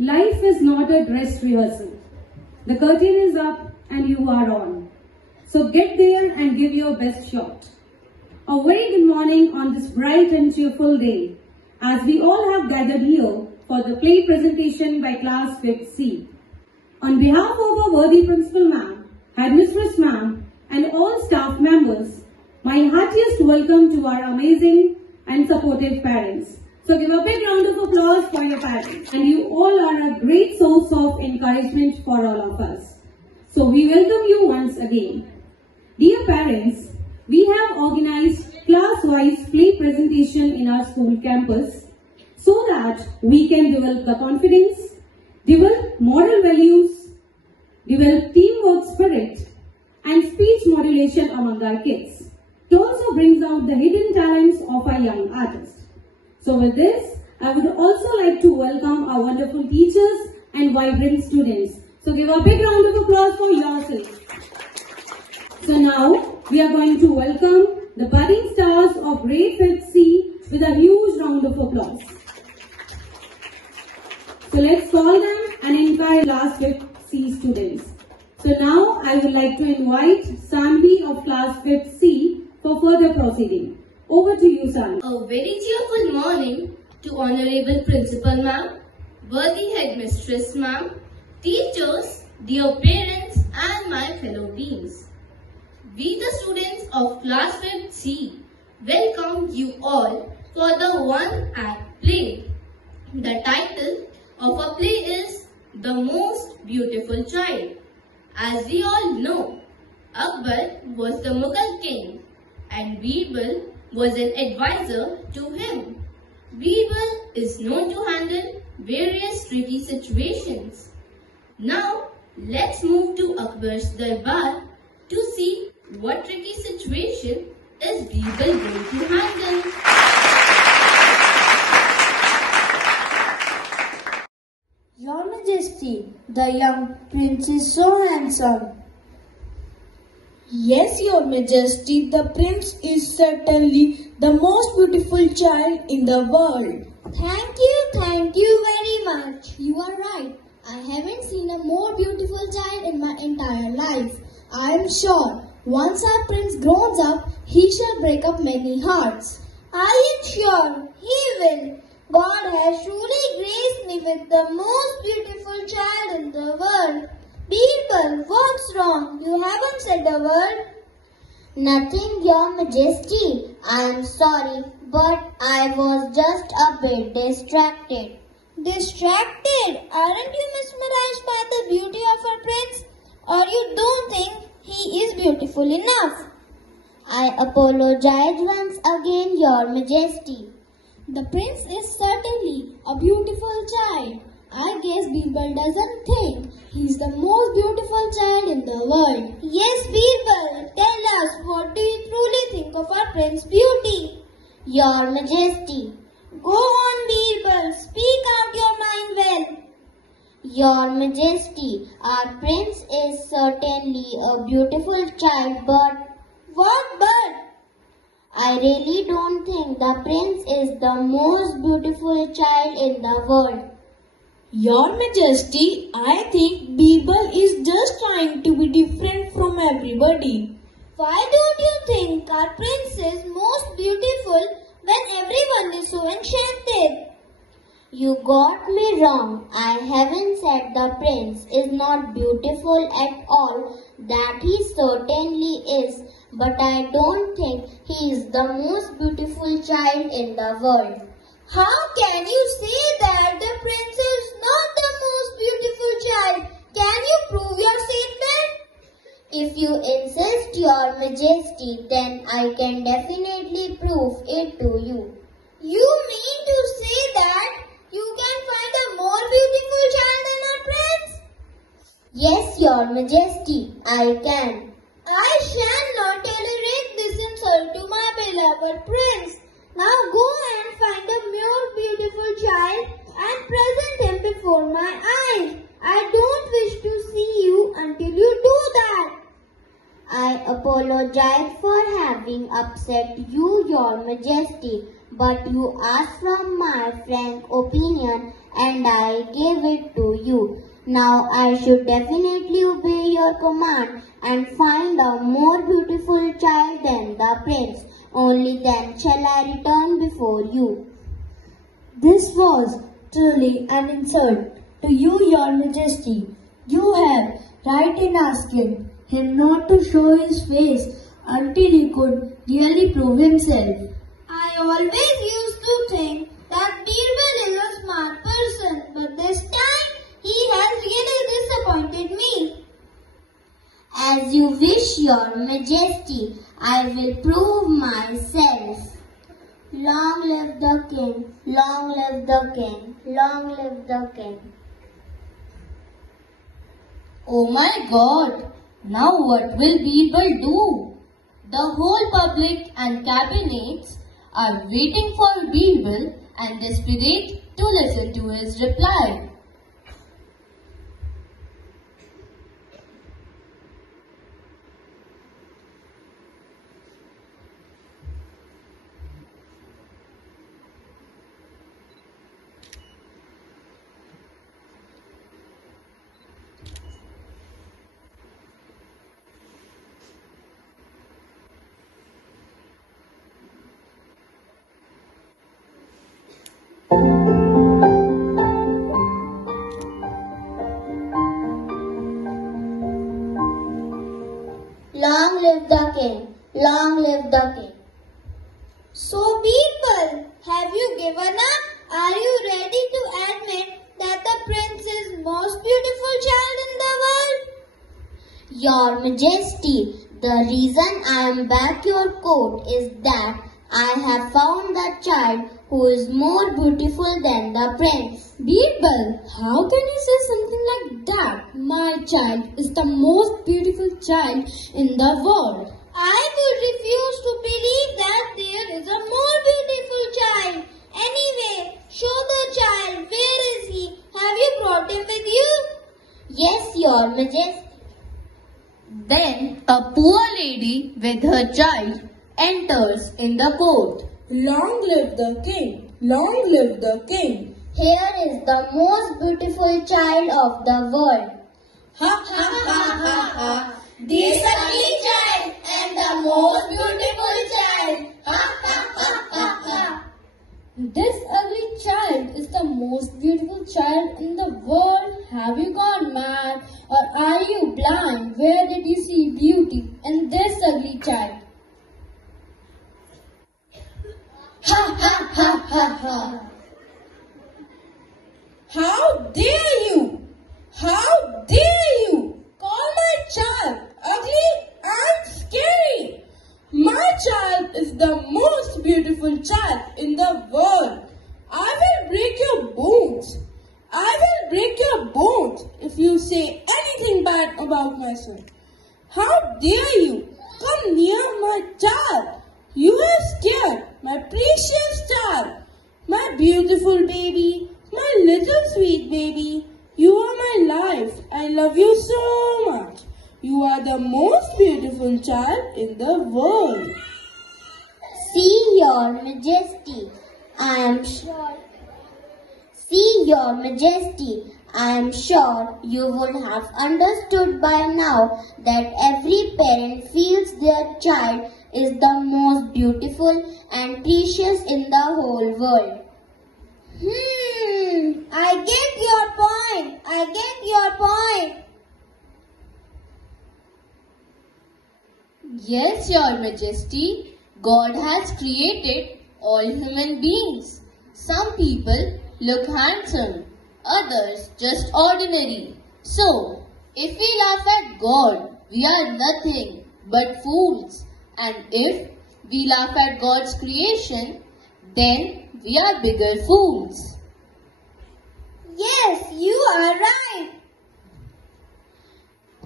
Life is not a dress rehearsal. The curtain is up and you are on. So get there and give your best shot. A very good morning on this bright and cheerful day, as we all have gathered here for the play presentation by Class 5th C. On behalf of our worthy Principal Ma'am, Headmistress Ma'am, and all staff members, my heartiest welcome to our amazing and supportive parents. So give a big round of applause for your parents. And you all are a great source of encouragement for all of us. So we welcome you once again. Dear parents, we have organized class-wise play presentation in our school campus so that we can develop the confidence, develop moral values, develop teamwork spirit, and speech modulation among our kids. It also brings out the hidden talents of our young artists. So with this, I would also like to welcome our wonderful teachers and vibrant students. So give a big round of applause for yourselves. So now, we are going to welcome the budding stars of grade 5th C with a huge round of applause. So let's call them and invite class 5th C students. So now, I would like to invite Sanvi of class 5th C for further proceeding. Over to you, Sanvi. A very cheerful morning to Honorable Principal Ma'am, worthy Headmistress Ma'am, teachers, dear parents and my fellow beings. We the students of class 5th C welcome you all for the one act play. The title of our play is The Most Beautiful Child. As we all know, Akbar was the Mughal king and Birbal was an advisor to him. Birbal is known to handle various tricky situations. Now, let's move to Akbar's Darbar to see what tricky situation is Birbal going to handle. Your Majesty, the young prince is so handsome. Yes, Your Majesty, the prince is certainly the most beautiful child in the world. Thank you very much. You are right. I haven't seen a more beautiful child in my entire life. I am sure once our prince grows up, he shall break up many hearts. I am sure he will. God has truly graced me with the most beautiful child in the world. Birbal, what's wrong? You haven't said a word. Nothing, Your Majesty. I am sorry, but I was just a bit distracted. Distracted? Aren't you mesmerized by the beauty of our prince? Or you don't think he is beautiful enough? I apologize once again, Your Majesty. The prince is certainly a beautiful child. I guess Birbal doesn't think he's the most beautiful child in the world. Yes, Birbal, tell us, what do you truly think of our prince's beauty? Your Majesty. Go on, Birbal, speak out your mind well. Your Majesty, our prince is certainly a beautiful child, but... What but? I really don't think the prince is the most beautiful child in the world. Your Majesty, I think Birbal is just trying to be different from everybody. Why don't you think our prince is most beautiful when everyone is so enchanted? You got me wrong. I haven't said the prince is not beautiful at all. That he certainly is. But I don't think he is the most beautiful child in the world. How can you say that the prince is not the most beautiful child? Can you prove your statement? If you insist, Your Majesty, then I can definitely prove it to you. You mean to say that you can find a more beautiful child than our prince? Yes, Your Majesty, I can. I shall not tolerate this insult to my beloved prince. Now go and find a more beautiful child and present him before my eyes. I don't wish to see you until you do that. I apologize for having upset you, Your Majesty, but you asked from my frank opinion and I gave it to you. Now I should definitely obey your command and find a more beautiful child than the prince. Only then shall I return before you. This was truly an insult to you, your majesty. You have right in asking him not to show his face until he could really prove himself. I always used to think that Birbal is a smart person, but this time he has really disappointed me. As you wish, your majesty, I will prove myself. Long live the king, long live the king, long live the king. Oh my God! Now what will Birbal do? The whole public and cabinets are waiting for Birbal and desperate to listen to his reply. Long live the king, long live the king. So, Birbal, have you given up? Are you ready to admit that the prince is most beautiful child in the world? Your majesty, the reason I am back your court is that I have found the child who is more beautiful than the prince. Birbal, how can you say something like that? My child is the most beautiful child in the world. I would refuse to believe that there is a more beautiful child. Anyway, show the child. Where is he? Have you brought him with you? Yes, your majesty. Then a poor lady with her child enters in the court. Long live the king! Long live the king! Here is the most beautiful child of the world. Ha ha ha ha ha! This ugly child and the most beautiful child. Ha ha ha ha ha. This ugly child is the most beautiful child in the world. Have you gone mad or are you blind? Where did you see beauty in this ugly child? Ha ha ha ha ha. How dare you! How dare you call my child ugly and scary! My child is the most beautiful child in the world. I will break your bones. I will break your bones if you say anything bad about my son. How dare you come near my child? You have scared my precious child, my beautiful baby, my little sweet baby. You are my life. I love you so much. You are the most beautiful child in the world. See, your majesty, I am sure. See, your majesty, I am sure you would have understood by now that every parent feels their child is the most beautiful and precious in the whole world. I get your point. I get your point. Yes, Your Majesty, God has created all human beings. Some people look handsome, others just ordinary. So, if we laugh at God, we are nothing but fools. And if we laugh at God's creation, then we are bigger fools. Yes, you are right.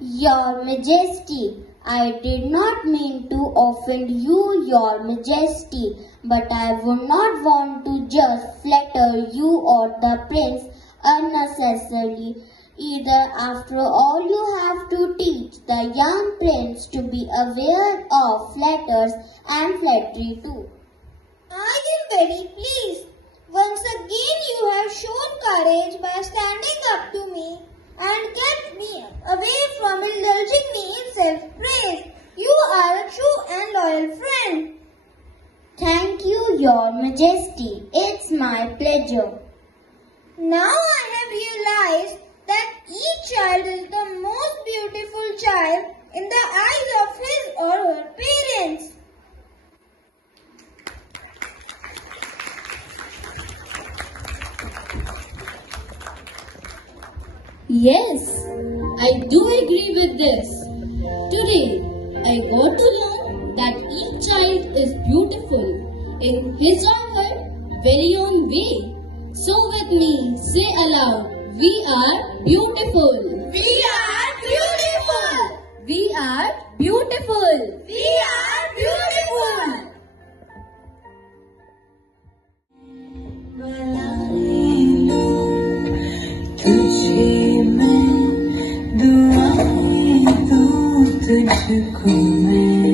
Your Majesty, I did not mean to offend you, Your Majesty, but I would not want to just flatter you or the prince unnecessarily. Either, after all, you have to teach the young prince to be aware of flatters and flattery too. I am very pleased. Once again you have shown courage by standing up to me and kept me away from indulging me in self-praise. You are a true and loyal friend. Thank you, Your Majesty. It's my pleasure. Now I have realized that each child is the most beautiful child in the eyes of his or her parents. Yes, I do agree with this. Today, I got to learn that each child is beautiful in his or her very own way. So with me, say aloud, we are beautiful. We are beautiful. We are beautiful. We are beautiful. तुझको मैं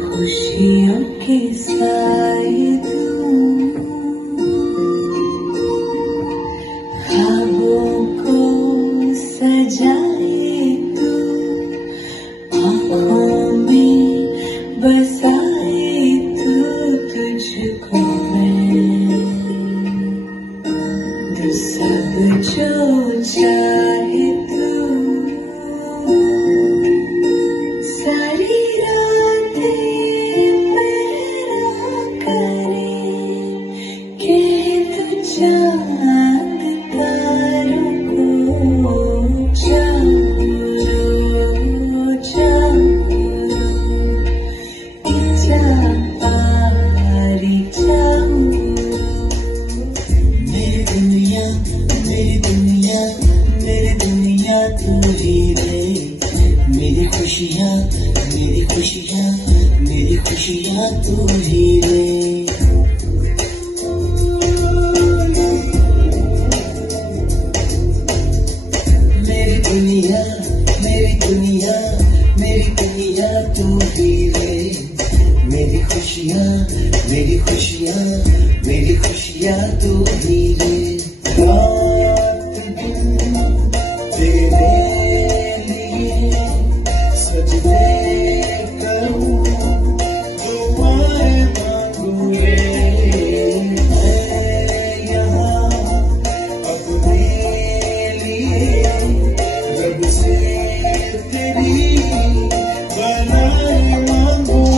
खुशियों के साए दूं, ख्वाबों को सजाए तू, आँखों में बसाए तू, तुझको मैं तू सब जो चाहे तू, सारी रातें मेरा करे, कह तू चांद तारों को चांदो चांदो, चांपारी चांदो। मेरी दुनिया मेरी दुनिया मेरी दुनिया तू ही रे, मेरी खुशियाँ मेरी खुशियाँ मेरी खुशियाँ तू ही रे। मेरी दुनिया मेरी दुनिया मेरी दुनिया तू ही रे, मेरी खुशियाँ मेरी खुशियाँ मेरी खुशियाँ तू ही रे। रात दिन तेरे लिए सजदे करूं, दुआएं मांगूं मैं यहाँ अपने लिए, रब से तेरी बनाई मांगूं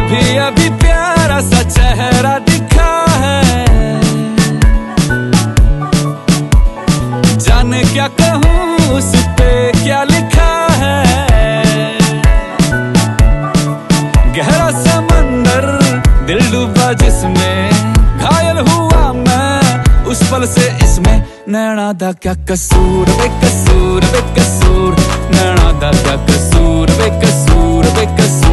अभी अभी प्यारा सा चेहरा दिखा है, पल से इसमें नैना दा क्या कसूर, बेकसूर बेकसूर, नैना दा क्या कसूर, बेकसूर बेकसूर।